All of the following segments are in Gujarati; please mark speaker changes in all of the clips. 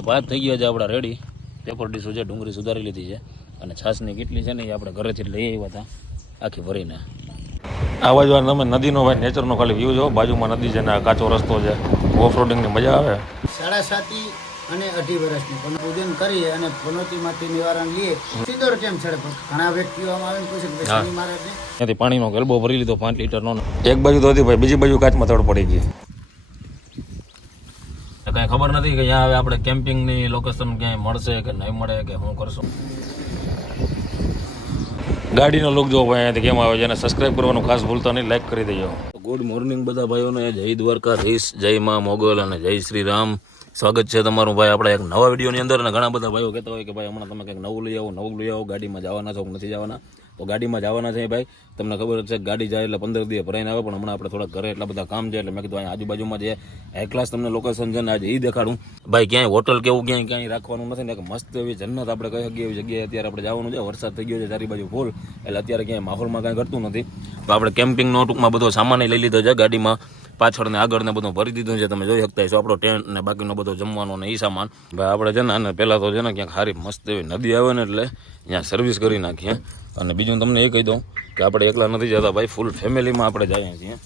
Speaker 1: ભાત થઈ ગયો છે આપણા રેડી પેપર ડીશો છે ડુંગળી સુધારી લીધી છે. અને છાસની કેટલી છે ને એ આપણે ઘરેથી લઈ આવ્યા હતા આખી ભરીને. આ બાજુ તમે નદીનો ભાઈ નેચરનો ખાલી વ્યૂ જો. બાજુમાં નદી છે ને આ કાચો રસ્તો છે. ઓફ રોડિંગની મજા આવે.
Speaker 2: સાડા સાતી અને અઢી વર્ષની. પણ પૂજન કરીએ અને પનોતીમાંથી નિવારણ લઈએ. સિંદોર કેમ છડે ઘણા વ્યક્તિઓ આમાં આવીને પૂછે કે શનિ મહારાજને?
Speaker 1: ત્યાંથી પાણીનો ગલબો ભરી લીધો પાંચ લીટરનો એક બાજુ તો હતી ભાઈ બીજી બાજુ કાચમાં તડ પડી ગઈ. કઈ ખબર નથી કે અહીંયા હવે આપણે કેમ્પિંગની લોકેશન ક્યાંય મળશે કે નહીં મળે કે શું કરશું. ગાડીનો લુક જો ભાઈ, અહીંયાથી કેમ આવે છે અને સબસ્ક્રાઇબ કરવાનું ખાસ ભૂલતા નહીં લાઈક કરી દેજો. ગુડ મોર્નિંગ બધા ભાઈઓને, જય દ્વારકાધીશ, જય માં મોગલ અને જય શ્રી રામ. સ્વાગત છે તમારું ભાઈ આપણે એક નવા વિડીયોની અંદર અને ઘણા બધા ભાઈઓ કહેતા હોય કે ભાઈ હમણાં તમે કંઈક નવું લઈ આવો, નવું લઈ આવો, ગાડીમાં જવાના છો નથી જવાના? તો ગાડીમાં જવાના છે ભાઈ. તમને ખબર છે ગાડી જાય એટલે પંદર દિવસ ભરાઈને આવે, પણ હમણાં આપણે થોડા ઘરે એટલા બધા કામ છે એટલે મેં કીધું અહીંયા આજુબાજુમાં જે એ ક્લાસ તમને લોકેશન છે ને આજે એ દેખાડું. ભાઈ, ક્યાંય હોટલ કેવું ક્યાંય ક્યાંય રાખવાનું નથી ને કે મસ્ત એવી જન્નત આપણે કહી શકીએ એવી જગ્યાએ અત્યારે આપણે જવાનું છે. વરસાદ થઈ ગયો છે, ચારી બાજુ ફૂલ એટલે અત્યારે ક્યાંય માહોલમાં કાંઈ ઘટતું નથી. તો આપણે કેમ્પિંગનો ટૂંકમાં બધો સામાન લઈ લીધો છે ગાડીમાં. પાછળ ને આગળ ને બધું ભરી દીધું છે. તમે જોઈ શકતા છો આપણો ટેન્ટ ને બાકીનો બધો જમવાનો ને એ સામાન. ભાઈ, આપણે છે ને અને પહેલાં તો છે ને ક્યાંક સારી મસ્ત એવી નદી આવે ને એટલે ત્યાં સર્વિસ કરી નાખીએ. અને બીજું તમને એ કહી દઉં કે આપણે એકલા નથી જતા ભાઈ ફૂલ ફેમિલીમાં આપણે જઈએ છીએ.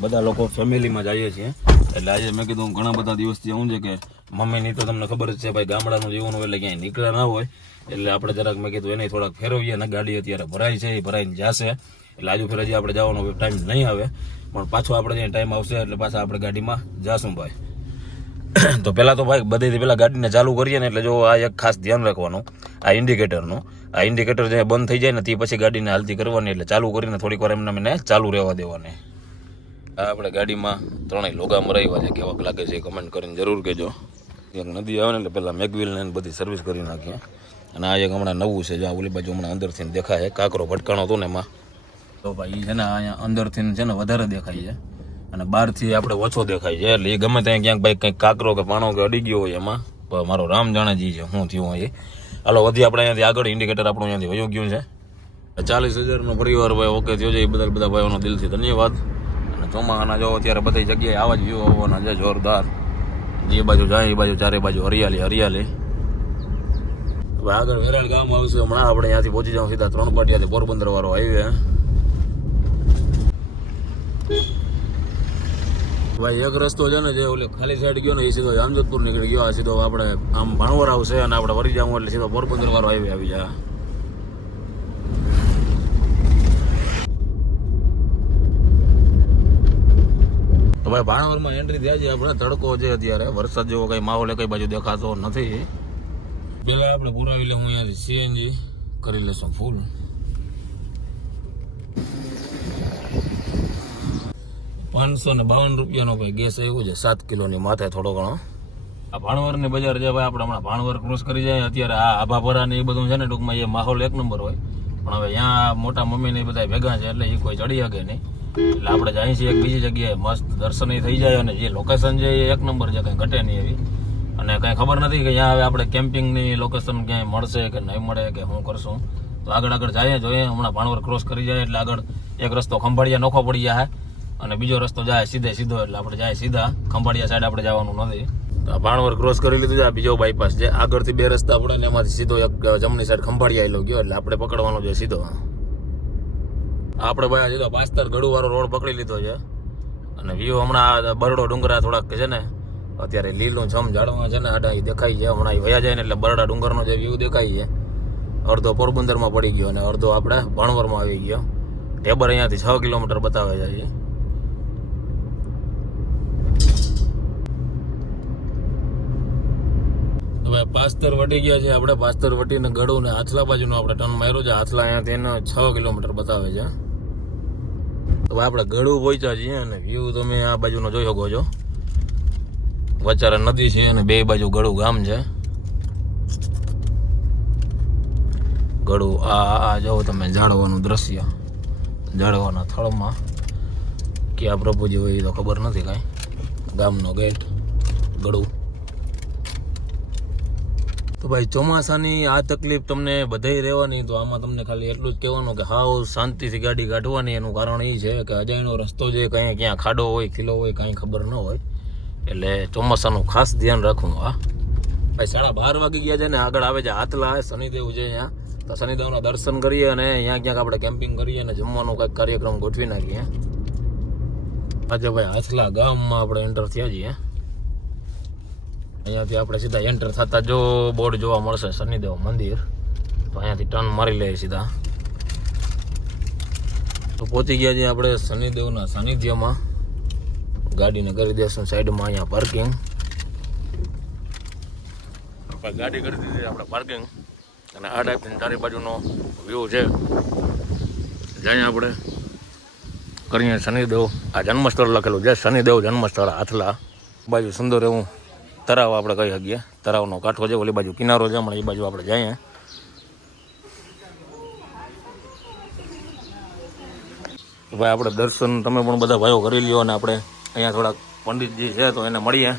Speaker 1: બધા લોકો ફેમિલીમાં જઈએ છીએ. એટલે આજે મેં કીધું ઘણા બધા દિવસથી આવું છે કે મમ્મીની તો તમને ખબર જ છે ભાઈ, ગામડાનું જીવન હોય એટલે ક્યાંય નીકળ્યા ના હોય. એટલે આપણે જરાક મેં કીધું એને થોડાક ફેરવીએ ને ગાડી અત્યારે ભરાય છે, એ ભરાઈને જશે. એટલે આજુ ફેર આપણે જવાનો ટાઈમ નહીં આવે, પણ પાછો આપણે જ્યાં ટાઈમ આવશે એટલે પાછા આપણે ગાડીમાં જાશું ભાઈ. તો પહેલાં તો ભાઈ બધેથી પહેલાં ગાડીને ચાલુ કરીએ ને એટલે જો આ એક ખાસ ધ્યાન રાખવાનું, આ ઇન્ડિકેટરનું આ ઇન્ડિકેટર જે બંધ થઈ જાય ને તે પછી ગાડીને હાલતી કરવાની એટલે ચાલુ કરીને થોડીક વાર એમને મને ચાલુ રહેવા દેવાની. આ આપણે ગાડીમાં ત્રણેય લોગા મરાવ્યા છે, કેવાક લાગે છે કમેન્ટ કરીને જરૂર કહેજો. એક નદી આવે ને એટલે પહેલાં મેગવિલને બધી સર્વિસ કરી નાખીએ. અને આ એક હમણાં નવું છે જ્યાં ઓલી બાજુ હમણાં અંદરથી દેખાય કાંકરો ભટકાણો હતો ને એમાં. તો ભાઈ છે ને અહીંયા અંદરથી છે ને વધારે દેખાય છે. અને બહારથી આપણે ઓછો દેખાય છે. એટલે એ ગમે ત્યાં ક્યાંક ભાઈ કંઈક કાકરો કે પાણો કે અડી ગયો હોય એમાં મારો રામ જાણેજી છે, શું થયું હોય હાલો, વધી આપણે અહીંયાથી આગળ ઇન્ડિકેટર આપણું અહીંયાથી વયું ગયું છે. ચાલીસ હજારનો પરિવાર ભાઈ ઓકે થયો છે, એ બધા બધા ભાઈઓનો દિલથી ધન્યવાદ. અને ચોમાસાના જો અત્યારે બધી જગ્યાએ આવા જ વ્યૂ આવવાના છે, જોરદાર. જે બાજુ જાય, એ બાજુ ચારે બાજુ હરિયાળી હરિયાળી. આગળ વેરાળ ગામ આવશે. હમણાં આપણે અહીંયાથી પહોંચી જાઉં સીધા ત્રણ પાટિયાથી પોરબંદર વાળો હાઈવે. ભાઈ, એક રસ્તો છે ને જે ઓલે ખાલી સાઈડ ગયો ને એ સીધો જામજોધપુર નીકળી ગયો. આ સીધો આપણે આમ ભાણવર આવશે અને આપણે વરી જાવું એટલે સીધો પોરબંદર વાળો હાઈવે આવી જાય. તો ભાઈ, ભાણવરમાં એન્ટ્રી થયા છે આપણે, તડકો છે અત્યારે. વરસાદ જેવો કઈ માહોલ કઈ બાજુ દેખાતો નથી. પેલા આપણે પુરાવી લે, હું અહીંયાથી સીએનજી કરી લેશું ફૂલ પાંચસો ને બાવન રૂપિયાનો ભાઈ ગેસ આવ્યો છે? સાત કિલોની માથે થોડો ઘણો. આ ભાણવરની બજાર છે ભાઈ, આપણે હમણાં ભાણવર ક્રોસ કરી જાય. અત્યારે આ આભાભરા ને એ બધું છે ને, ટૂંકમાં એ માહોલ એક નંબર હોય. પણ હવે અહીંયા મોટા મમ્મી ને બધા ભેગા છે, એટલે એ કોઈ ચડી શકે નહીં. એટલે આપણે જાય છે એક બીજી જગ્યાએ, મસ્ત દર્શન થઈ જાય અને જે લોકેશન છે એ એક નંબર છે, કંઈ ઘટે નહીં એવી. અને કંઈ ખબર નથી કે અહીંયા હવે આપણે કેમ્પિંગની લોકેશન ક્યાંય મળશે કે નહીં મળે કે હું કરશું. તો આગળ આગળ જઈએ, જોઈએ. હમણાં ભાણવર ક્રોસ કરી જાય, એટલે આગળ એક રસ્તો ખંભાળિયા નોખો પડી જાય અને બીજો રસ્તો જાય સીધે સીધો એટલે આપણે જાય સીધા ખંભાળિયા સાઈડ આપણે જવાનું નથી. ભાણવર ક્રોસ કરી લીધું છે, આ બીજો બાયપાસ છે. આગળથી બે રસ્તા આપણે ને એમાંથી સીધો એક જમણી સાઈડ ખંભાળિયા આવેલો ગયો એટલે આપણે પકડવાનો છે સીધો. આપણે ભાઈ સીધો પાસ્તર ગળુ વાળો રોડ પકડી લીધો છે. અને વ્યૂ હમણાં બરડો ડુંગરા થોડાક છે ને, અત્યારે લીલું છમ ઝાડવા છે ને, આડા એ દેખાય છે. હમણાં એ વયા જાય ને એટલે બરડા ડુંગરનો જે વ્યૂ દેખાય છે, અડધો પોરબંદરમાં પડી ગયો અને અડધો આપણે ભાણવરમાં આવી ગયો. ટેબર અહીંયાથી છ કિલોમીટર બતાવે છે હવે પાસ્તર વટી ગયા છે. આપણે પાસ્તર વટીને ગળું ને આથલા બાજુનો આપણે ટર્ન માર્યો છે. આથલા અહીંયા તેને છ કિલોમીટર બતાવે છે. હવે આપણે ગળું પહોંચ્યા છીએ અને વ્યૂ તમે આ બાજુનો જોઈ શકો છો. વચારે નદી છે અને બે બાજુ ગળું ગામ છે. ગળું આ આ જાઓ તમે જાળવાનું દ્રશ્ય. જાળવાના થળમાં. ક્યાં પ્રભુજી હોય એ તો ખબર નથી કાંઈ. ગામનો ગેટ, ગળું. તો ભાઈ ચોમાસાની આ તકલીફ તમને બધાય રહેવાની, તો આમાં તમને ખાલી એટલું જ કહેવાનું કે હાવ શાંતિથી ગાડી કાઢવાની. એનું કારણ એ છે કે અજાયનો રસ્તો જે કંઈ ક્યાં ખાડો હોય, ખીલો હોય, કાંઈ ખબર ન હોય. એટલે ચોમાસાનું ખાસ ધ્યાન રાખવું, હા. ભાઈ સાડા બાર વાગી ગયા છે ને, આગળ આવે છે હાથલા શનિદેવ છે અહીંયા. તો શનિદેવના દર્શન કરીએ અને અહીંયા ક્યાંક આપણે કેમ્પિંગ કરીએ અને જમવાનો કંઈક કાર્યક્રમ ગોઠવી નાખીએ. આજે ભાઈ હાથલા ગામમાં આપણે એન્ટર થયા છીએ. અહીંયાથી આપણે સીધા એન્ટર થતા જો બોર્ડ જોવા મળશે શનિદેવ મંદિર, તો અહીંયાથી ટર્ન મારી લઈએ સીધા. તો પહોંચી ગયા છીએ આપણે શનિદેવના સાનિધ્યમાં. ગાડીને કરી દેશું સાઈડમાં અહીંયા પાર્કિંગ ગાડી કરી દીધી આપણે પાર્કિંગ અને આ ટાઈપની ચારે બાજુનો વ્યૂ છે. જ્યાં આપણે કરીએ શનિદેવ. આ જન્મસ્થળ લખેલું છે, શનિદેવ જન્મસ્થળ હાથલા. બાજુ સુંદર એવું તરાવ આપણે કહી શકીએ? તરાવનો કાંઠો છે ઓલી બાજુ કિનારો છે હમણાં એ બાજુ આપણે જઈએ. ભાઈ આપણે દર્શન તમે પણ બધા ભાઈઓ કરી લ્યો અને આપણે અહીંયા થોડાક પંડિતજી છે તો એને મળીએ.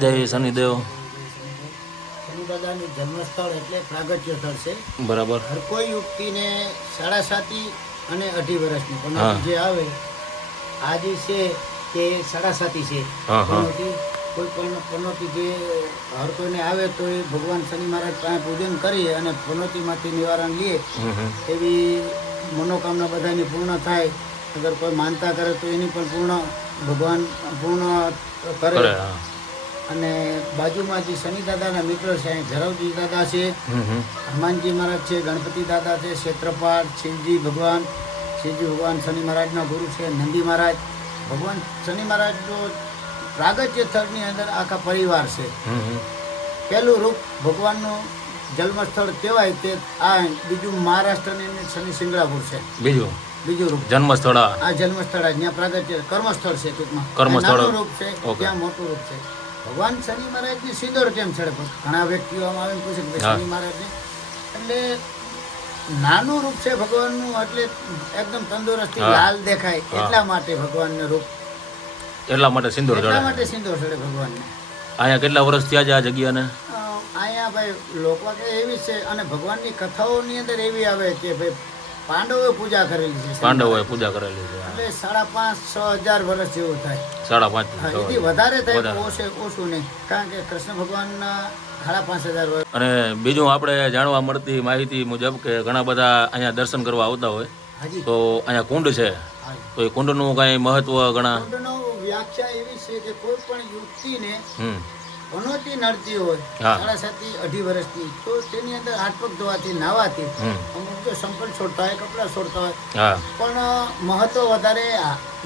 Speaker 2: જય
Speaker 1: શનિદેવ.
Speaker 2: દાદાનું જન્મસ્થળ એટલે પ્રાગટ્ય સ્થળ છે.
Speaker 1: બરાબર.
Speaker 2: હર કોઈ યુક્તિને સાડા સાતી અને અઢી વર્ષની. જે આવે આ છે તે સાડા સાતી છે. કોઈ પણ પનોતી જે હર કોઈને આવે તો એ ભગવાન શનિ મહારાજ પાસે પૂજન કરી અને પનોતીમાંથી નિવારણ
Speaker 1: લઈએ.
Speaker 2: એવી મનોકામના બધાની પૂર્ણ થાય. અગર કોઈ માનતા કરે તો એની પણ પૂર્ણ ભગવાન પૂર્ણ
Speaker 1: કરે.
Speaker 2: અને બાજુમાં જે શનિ દાદાના મિત્રો છે અહીં ઝરવજી દાદા છે. હનુમાનજી મહારાજ છે ગણપતિ દાદા છે ક્ષેત્રપાળ શિવજી ભગવાન શિવજી ભગવાન શનિ મહારાજના ગુરુ છે નંદી મહારાજ. ભગવાન શનિ મહારાજનો પ્રાગટ્ય સ્થળની અંદર આખા પરિવાર છે. પહેલું રૂપ ભગવાનનું જન્મસ્થળ કહેવાય તે આ બીજું મહારાષ્ટ્રની શનિ સિંગળાપુર છે
Speaker 1: બીજું
Speaker 2: બીજું રૂપ
Speaker 1: જન્મસ્થળ આ.
Speaker 2: જન્મસ્થળ જ્યાં પ્રાગટ્ય કર્મસ્થળ છે ટૂંકમાં
Speaker 1: કર્મસ્થળ.
Speaker 2: રૂપ છે ત્યાં મોટું રૂપ છે ભગવાન શનિ મહારાજની સિંદોર કેમ છે ઘણા વ્યક્તિઓ આમ આવીને પૂછે કે. શનિ મહારાજને એટલે નાનું રૂપ છે ભગવાનનું એટલે એકદમ તંદુરસ્તી. લાલ દેખાય એટલા માટે ભગવાનનું રૂપ
Speaker 1: એટલા માટે સિંદૂર
Speaker 2: એટલા માટે સિંદૂર ચડે ભગવાનને.
Speaker 1: અહીંયા કેટલા વર્ષ થયા છે આ જગ્યાને?
Speaker 2: અહીંયા ભાઈ લોકો એવી છે અને ભગવાનની કથાઓની અંદર એવી આવે કે ભાઈ પાંડવોએ પૂજા કરેલી છે.
Speaker 1: પાંડવોએ પૂજા કરેલી છે
Speaker 2: એટલે સાડા પાંચ છ હજાર વર્ષ જેવું થાય.
Speaker 1: સાડા પાંચ
Speaker 2: એથી વધારે થાય. ઓછે ઓછું નહીં. કારણ કે કૃષ્ણ ભગવાનના સાડા પાંચ હજાર વર્ષ.
Speaker 1: અને બીજું આપણે જાણવા મળતી માહિતી મુજબ કે ઘણા બધા અહીંયા દર્શન કરવા આવતા હોય તો અહીંયા કુંડ છે. તો એ કુંડનું કાંઈ મહત્વ ઘણા?
Speaker 2: વ્યાખ્યા એવી છે કે કોઈ પણ યુક્તિને
Speaker 1: હમ.
Speaker 2: નડતી હોય. સાડા સાતથી અઢી વર્ષની તો તેની અંદર હાથ પગ ધોવાથી નાવાથી અમુક જો સંપલ છોડતા હોય કપડાં છોડતા હોય પણ મહત્વ વધારે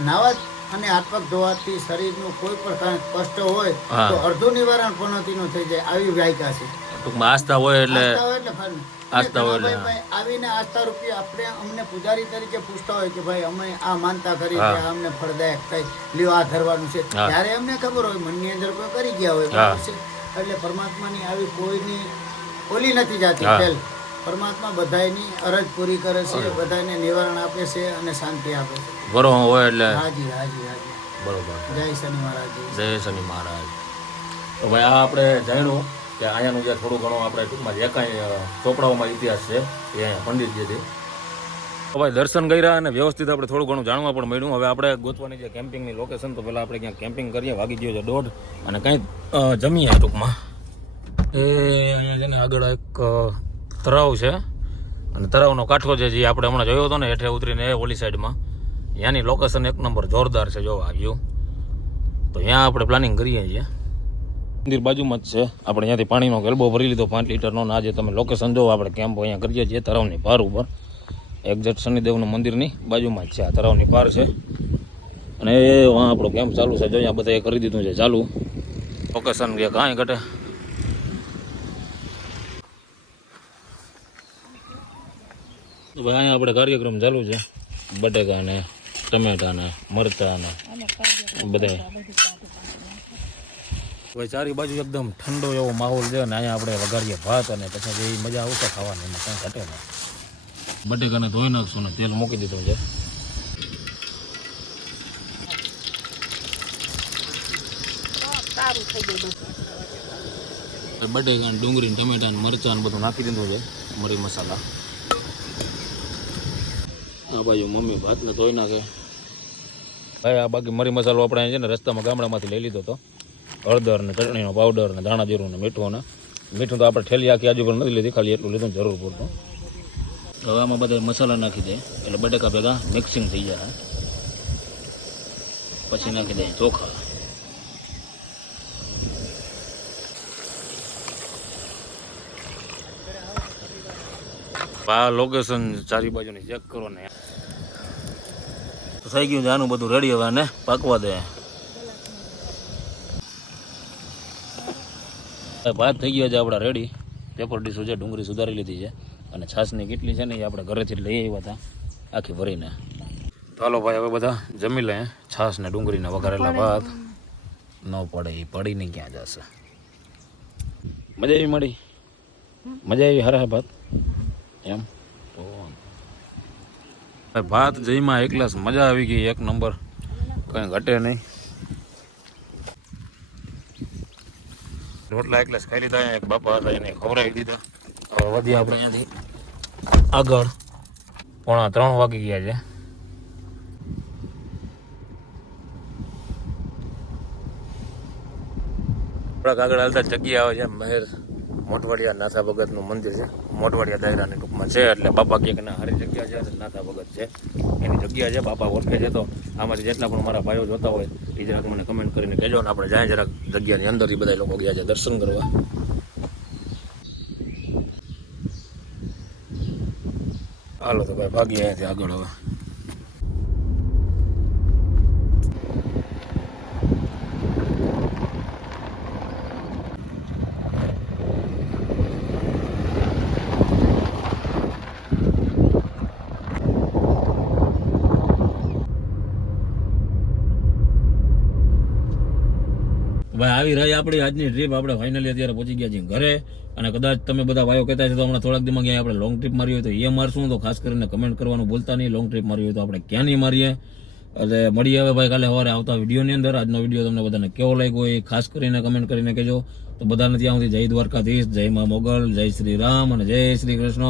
Speaker 2: નાવા અને હાથ પગ ધોવાથી શરીરનું કોઈ પણ કષ્ટ હોય તો અડધું નિવારણ પનોતીનું થઈ જાય આવી વ્યાખ્યા છે.
Speaker 1: ટૂંકમાં આસ્થા હોય એટલે
Speaker 2: એટલે.
Speaker 1: આસ્થા હોય
Speaker 2: આવીને આસ્થા રૂપી આપણે અમને પૂજારી તરીકે પૂછતા હોય કે ભાઈ અમે આ માનતા કરી કે અમને ફળદાયક કઈ લ્યો આ ધરવાનું છે. ત્યારે અમને ખબર હોય મનની અંદર કોઈ કરી ગયા હોય. બરાબર એટલે પરમાત્માની આવી કોઈની ઓલી નથી જાતી. પહેલ પરમાત્મા બધાની અરજ પૂરી કરે છે બધાને નિવારણ આપે છે અને શાંતિ આપે છે.
Speaker 1: વરો હોય એટલે
Speaker 2: હાજી હાજી હાજી.
Speaker 1: બરોબર.
Speaker 2: જય શનિ મહારાજ.
Speaker 1: જય શનિ મહારાજ. તો ભાઈ આ આપણે જાણ્યું કે અહીંયાનું જે થોડું ઘણું આપણે ટૂંકમાં જે કાંઈ ચોપડાઓમાં ઇતિહાસ છે, એ અહીંયા પંડિતજીથી. ભાઈ દર્શન કર્યા અને વ્યવસ્થિત આપણે થોડું ઘણું જાણવા પણ મળ્યું. હવે આપણે ગોતવાની જે કેમ્પિંગની લોકેશન તો પહેલાં આપણે ક્યાં કેમ્પિંગ કરીએ, વાગી ગયો છે દોઢ, અને કંઈ જમીએ ટૂંકમાં. એ અહીંયા છે ને આગળ એક તળાવ છે. અને તળાવનો કાંઠો જે આપણે હમણાં જોયો હતો ને, હેઠે ઉતરીને ઓલી સાઈડમાં. ત્યાંની લોકેશન એક નંબર જોરદાર છે, જોવા આવ્યું. તો ત્યાં આપણે પ્લાનિંગ કરીએ છીએ. મંદિર બાજુમાં જ છે. આપણે અહીંયાથી પાણીનો ગલબો ભરી લીધો પાંચ લીટરનો. ને આજે તમે લોકેશન જોવો આપણે કેમ્પ અહીંયા કરીએ છીએ તરાવની પાર ઉપર. એક્ઝેક્ટ શનિદેવનું મંદિરની બાજુમાં જ છે આ તળાવની પાર છે. અને એ આપણો કેમ્પ ચાલુ છે. જો અહીંયા બધાએ કરી દીધું છે ચાલુ. લોકેશન કે કાંઈ ઘટે. ભાઈ અહીંયા આપણે કાર્યક્રમ ચાલુ છે. બટેકા ને ટમેટા ને મરચા ને બધા ભાઈ ચારી બાજુ એકદમ ઠંડો એવો માહોલ છે અને અહીંયા આપણે વઘારીએ ભાત અને પછી જે મજા આવશે ખાવાની, એમાં કાંઈ ઘટે નહીં. બટેકાને ધોઈ નાખશું ને તેલ મૂકી દીધું છે. બટેકા ને ડુંગળી ને ટમેટા ને મરચાં ને બધું નાખી દીધું છે, મરી મસાલા. આ બાજુ મમ્મી ભાતને ધોઈ નાખે. ભાઈ, આ બાકી મરી મસાલો આપણે છે ને રસ્તામાં ગામડામાંથી લઈ લીધો હતો હળદર ને ચટણીનો પાવડર ને ધાણા જીરું ને મીઠું ને મીઠું તો આપણે ઠેલી આખી આજુ પણ નથી લીધી ખાલી એટલું લીધું જરૂર પૂરતું. હવે આમાં બધા મસાલા નાખી દે એટલે બટેકા ભેગા મિક્સિંગ થઈ જાય. પછી નાખી દે ચોખા. આ લોકેશન ચારી બાજુની ચેક કરો ને. થઈ ગયું છે આનું બધું રેડી હવે ને પાકવા દે. ભાત થઈ ગયા છે આપણા રેડી પેપર ડીશો છે ડુંગળી સુધારી લીધી છે. અને છાશની કેટલી છે ને એ આપણે ઘરેથી લઈ આવ્યા હતા આખી ભરીને. ચાલો ભાઈ હવે બધા જમી લે. છાશ ને ડુંગળીને વઘારેલા ભાત. ન પડે એ પડીને ક્યાં જશે? મજા આવી મળી મજા આવી હરા ભાત? એમ? તો ભાત જઈમાં એક ગ્લાસ મજા આવી ગઈ એક નંબર. કંઈ ઘટે નહીં. રોટલા એકલા ખાઈ લીધા, એક બાપા હતા એને ખવડાવી દીધા. હવે વધી આપણે અહીંયાથી. આગળ પોણા ત્રણ વાગી ગયા છે. થોડાક આગળ હાલતા જગ્યા આવે છે મહેર મોટવાડિયા નાથા ભગતનું મંદિર છે. મોટવાડિયા દાયરાની ટૂંકમાં છે, એટલે બાપા કહે કે ના, હારી જગ્યા છે નાથા ભગત છે. એની જગ્યા છે, બાપા ઓળખે છે તો આમાંથી જેટલા પણ મારા ભાઈઓ જોતા હોય, એ જરાક મને કમેન્ટ કરીને કહેજો ને આપણે જાય જરાક જગ્યાની અંદર, એ બધા લોકો ગયા છે દર્શન કરવા. હાલો તો ભાઈ ભાગી અહીંયાથી આગળ હવે. ભાઈ, આવી રહી આપણી આજની ટ્રીપ આપણે ફાઇનલી અત્યારે પહોંચી ગયા છીએ ઘરે. અને કદાચ તમે બધા ભાઈઓ કહેતા છે તો હમણાં થોડાક દિવસમાં ક્યાંય આપણે લોંગ ટ્રીપ મારી હોય તો એ મારશું, તો ખાસ કરીને કમેન્ટ કરવાનું ભૂલતા નહીં. લોંગ ટ્રીપ મારી હોય તો આપણે ક્યાં નહીં મારીએ? એટલે મળીએ હવે ભાઈ કાલે સવારે આવતા વિડીયોની અંદર. આજનો વીડિયો તમને બધાને કેવો લાગ્યો એ ખાસ કરીને કમેન્ટ કરીને કહેજો. તો બધાને ત્યાં સુધી જય દ્વારકાધીશ, જય મા મોગલ, જય શ્રી રામ અને જય શ્રી કૃષ્ણ.